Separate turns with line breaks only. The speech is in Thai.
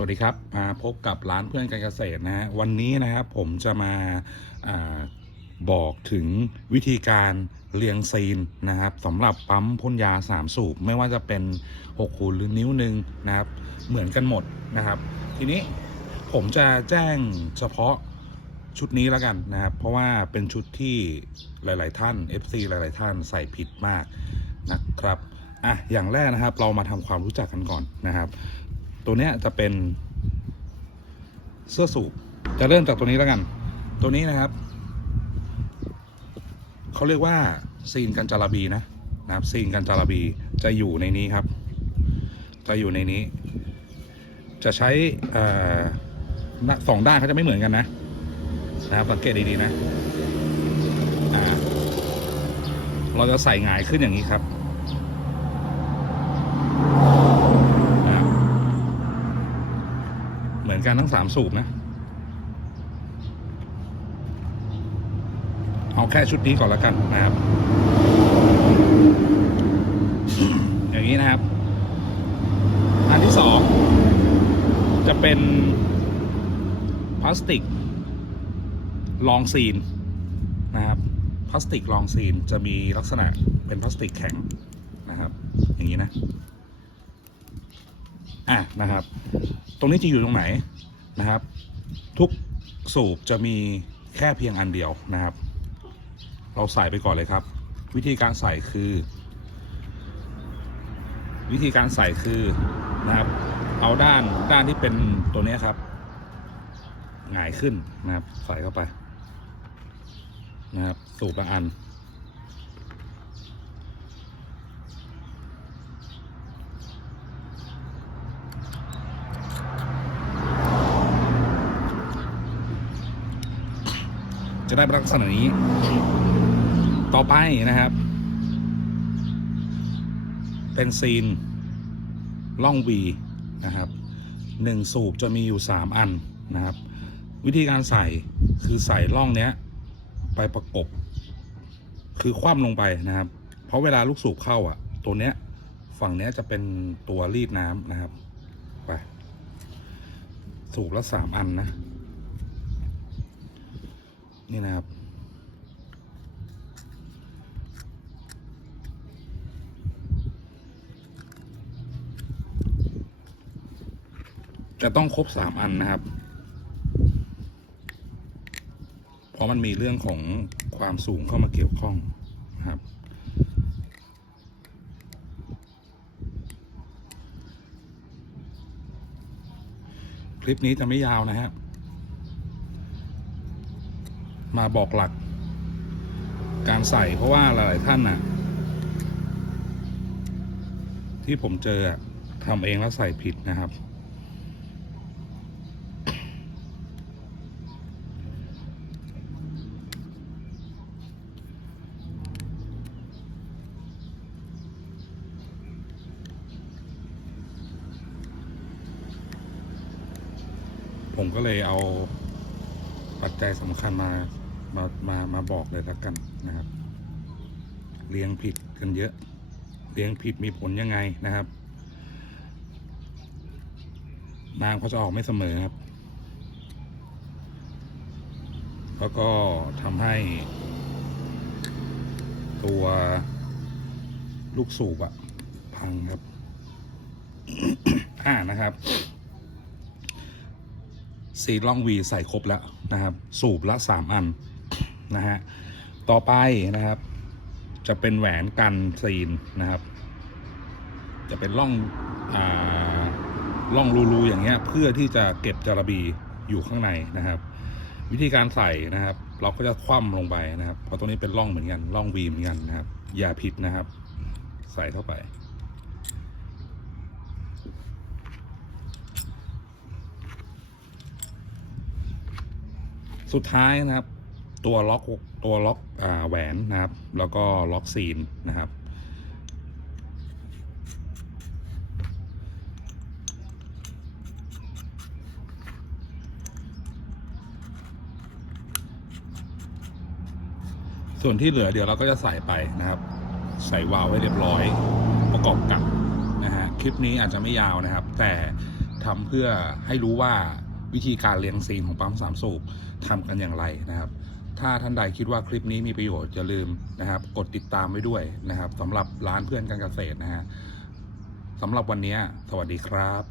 วัสดีครับ มาพบกับร้านเพื่อนการเกษตรนะฮะวันนี้นะครับผมจะมาอาบอกถึงวิธีการเรียงซีนนะครับสำหรับปั๊มพ่นยา 3 สูบ ไม่ว่าจะเป็น6หูหรือนิ้วหนึ่งนะครับ เหมือนกันหมดนะครับ ทีนี้ผมจะแจ้งเฉพาะชุดนี้แล้วกันนะครับ เพราะว่าเป็นชุดที่หลาย ๆ ท่าน FC หลาย ๆ ท่านใส่ผิดมากนะครับอะอย่างแรกนะครับเรามาทำความรู้จักกันก่อนนะครับ ตัวเนี้ยจะเป็นเสื้อสูบจะเริ่มจากตัวนี้แล้วกัน ตัวนี้นะครับเขาเรียกว่าซีนกันจาราบีนะนะครับซีนกันจาราบีจะอยู่ในนี้ครับ จะอยู่ในนี้ จะใช้อสองด้านเขาจะไม่เหมือนกันนะนะครับสังเกตดีๆนะเราจะใส่หงายขึ้นอย่างนี้ครับอ่า เหมือนกันทั้งสามสูบนะ เอาแค่ชุดนี้ก่อนแล้วกันนะครับ อย่างนี้นะครับ อันที่สองจะเป็นพลาสติกลองซีนนะครับพลาสติกลองซีนจะมีลักษณะเป็นพลาสติกแข็งนะครับ อย่างนี้นะ อะนะครับ ตรงนี้จะอยู่ตรงไหนนะครับ ทุกสูบจะมีแค่เพียงอันเดียวนะครับ เราใส่ไปก่อนเลยครับ วิธีการใส่คือ วิธีการใส่คือนะครับ เอาด้านด้านที่เป็นตัวนี้ครับหงายขึ้นนะครับ ใส่เข้าไปนะครับ สูบละอัน จะได้ลักษณะนี้ ต่อไปนะครับ เป็นซีนล่องวีนะครับหนึ่งสูบจะมีอยู่สามอันนะครับ วิธีการใส่คือใส่ล่องเนี้ย ไปประกบ คือคว่ำลงไปนะครับ เพราะเวลาลูกสูบเข้าอะ ตัวเนี้ยฝั่งเนี้ยจะเป็นตัวรีดน้ำนะครับ ไป สูบละสามอันนะ นี่นะครับ จะต้องครบสามอันนะครับ เพราะมันมีเรื่องของความสูงเข้ามาเกี่ยวข้องนะครับ คลิปนี้จะไม่ยาวนะฮะ มาบอกหลัก การใส่เพราะว่าหลาย ๆ ท่านน่ะ ที่ผมเจอทำเองแล้วใส่ผิดนะครับ ผมก็เลยเอาปัจจัยสำคัญมา มามามาบอกเลยแล้วกันนะครับเรียงผิดกันเยอะเรียงผิดมีผลยังไงนะครับ น้ำเขาจะออกไม่เสมอครับ แล้วก็ทำให้ตัวลูกสูบอะพังครับ อ่านะครับซีล่องวีใส่ครบแล้วนะครับ สูบละสามอัน นะฮะต่อไปนะครับ จะเป็นแหวนกันซีนนะครับ จะเป็นร่องอ่าร่องรูๆอย่างเงี้ย เพื่อที่จะเก็บจาระบีอยู่ข้างในนะครับ วิธีการใส่นะครับ เราก็จะคว่ำลงไปนะครับเพราะตรงนี้เป็นร่องเหมือนกันร่องวีเหมือนกันนะครับ อย่าผิดนะครับ ใส่เข้าไปสุดท้ายนะครับ ตัวล็อกตัวล็อกอแหวนนะครับ แล้วก็ล็อกซีนนะครับ ส่วนที่เหลือเดี๋ยวเราก็จะใส่ไปนะครับ ใส่วาล์วให้เรียบร้อยประกอบกับนะฮะคลิปนี้อาจจะไม่ยาวนะครับ แต่ทำเพื่อให้รู้ว่าวิธีการเลี้ยงซีนของปั๊มสามสูบทำกันอย่างไรนะครับ ถ้าท่านใดคิดว่าคลิปนี้มีประโยชน์อย่าลืมนะครับ กดติดตามไว้ด้วยนะครับสำหรับร้านเพื่อนการเกษตรนะฮะสำหรับวันนี้ สวัสดีครับ